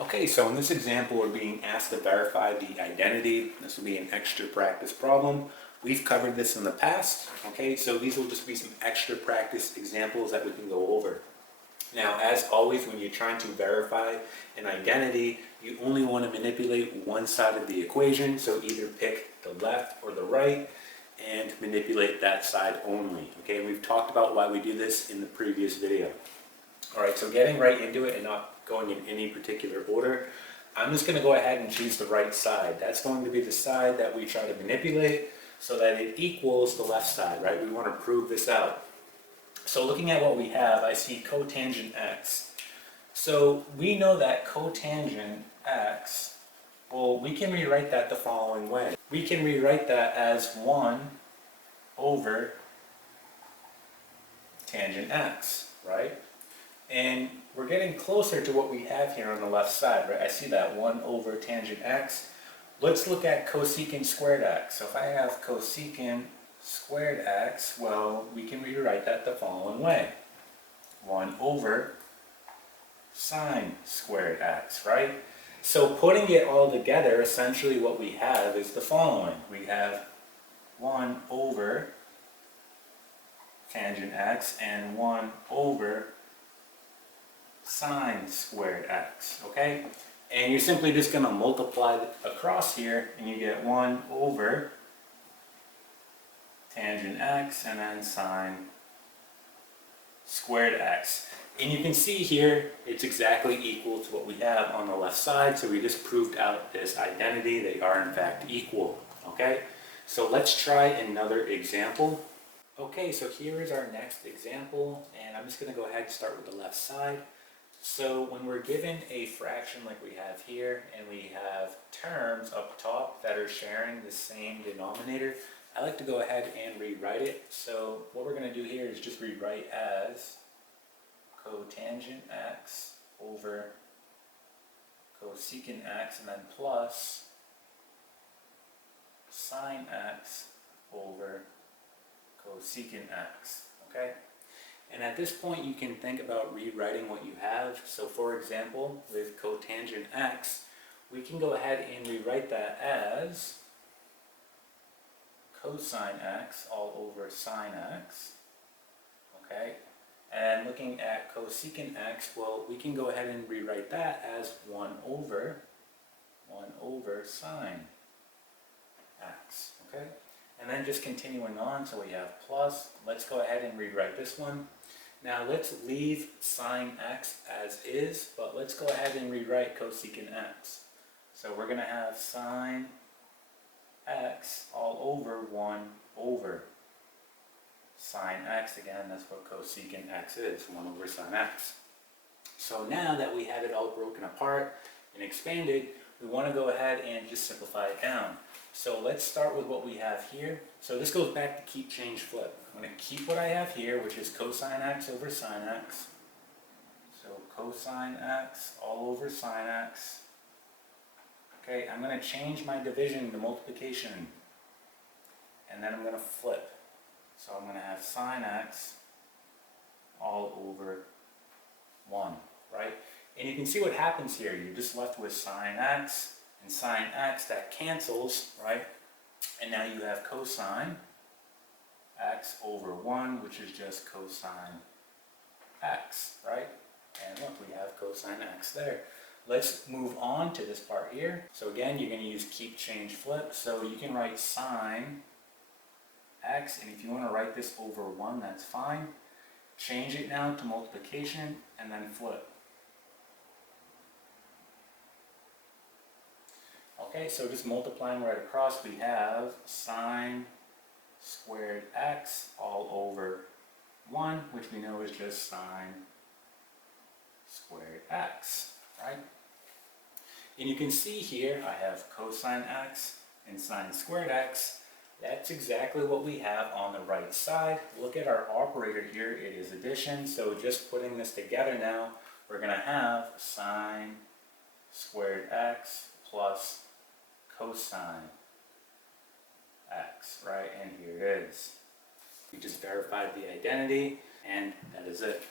Okay, so in this example, we're being asked to verify the identity. This will be an extra practice problem. We've covered this in the past, okay? So these will just be some extra practice examples that we can go over. Now, as always, when you're trying to verify an identity, you only want to manipulate one side of the equation. So either pick the left or the right and manipulate that side only, okay? We've talked about why we do this in the previous video. All right, so getting right into it and not going in any particular order, I'm just going to go ahead and choose the right side. That's going to be the side that we try to manipulate so that it equals the left side, right? We want to prove this out. So looking at what we have, I see cotangent x. So we know that cotangent x, well, we can rewrite that the following way. We can rewrite that as 1 over tangent x, right? And we're getting closer to what we have here on the left side, right? I see that 1 over tangent x. Let's look at cosecant squared x. So if I have cosecant squared x, well, we can rewrite that the following way. 1 over sine squared x, right? So putting it all together, essentially what we have is the following. We have 1 over tangent x and 1 over sine squared x, okay? And you're simply just going to multiply across here and you get 1 over tangent x and then sine squared x. And you can see here it's exactly equal to what we have on the left side, so we just proved out this identity. They are in fact equal, okay? So let's try another example. Okay, so here is our next example, and I'm just going to go ahead and start with the left side. So when we're given a fraction like we have here, and we have terms up top that are sharing the same denominator, I like to go ahead and rewrite it. So what we're going to do here is just rewrite as cotangent x over cosecant x, and then plus sine x over cosecant x, okay? And at this point, you can think about rewriting what you have. So for example, with cotangent x, we can go ahead and rewrite that as cosine x all over sine x, okay? And looking at cosecant x, well, we can go ahead and rewrite that as 1 over sine x, okay? And then just continuing on, so we have plus. Let's go ahead and rewrite this one. Now let's leave sine x as is, but let's go ahead and rewrite cosecant x. So we're going to have sine x all over 1 over sine x. Again, that's what cosecant x is, 1 over sine x. So now that we have it all broken apart and expanded, we want to go ahead and just simplify it down. So let's start with what we have here. So this goes back to keep, change, flip. I'm going to keep what I have here, which is cosine x over sine x. So cosine x all over sine x. Okay, I'm going to change my division to multiplication. And then I'm going to flip. So I'm going to have sine x all over 1, right? And you can see what happens here. You're just left with sine x and sine x. That cancels, right? And now you have cosine x over 1, which is just cosine x, right? And look, we have cosine x there. Let's move on to this part here. So again, you're going to use keep, change, flip. So you can write sine x, and if you want to write this over 1, that's fine. Change it now to multiplication, and then flip. Okay, so just multiplying right across, we have sine squared x all over 1, which we know is just sine squared x, right? And you can see here I have cosine x and sine squared x. That's exactly what we have on the right side. Look at our operator here, it is addition. So just putting this together now, we're going to have sine squared x plus cosine x, right? And here it is. We just verified the identity, and that is it.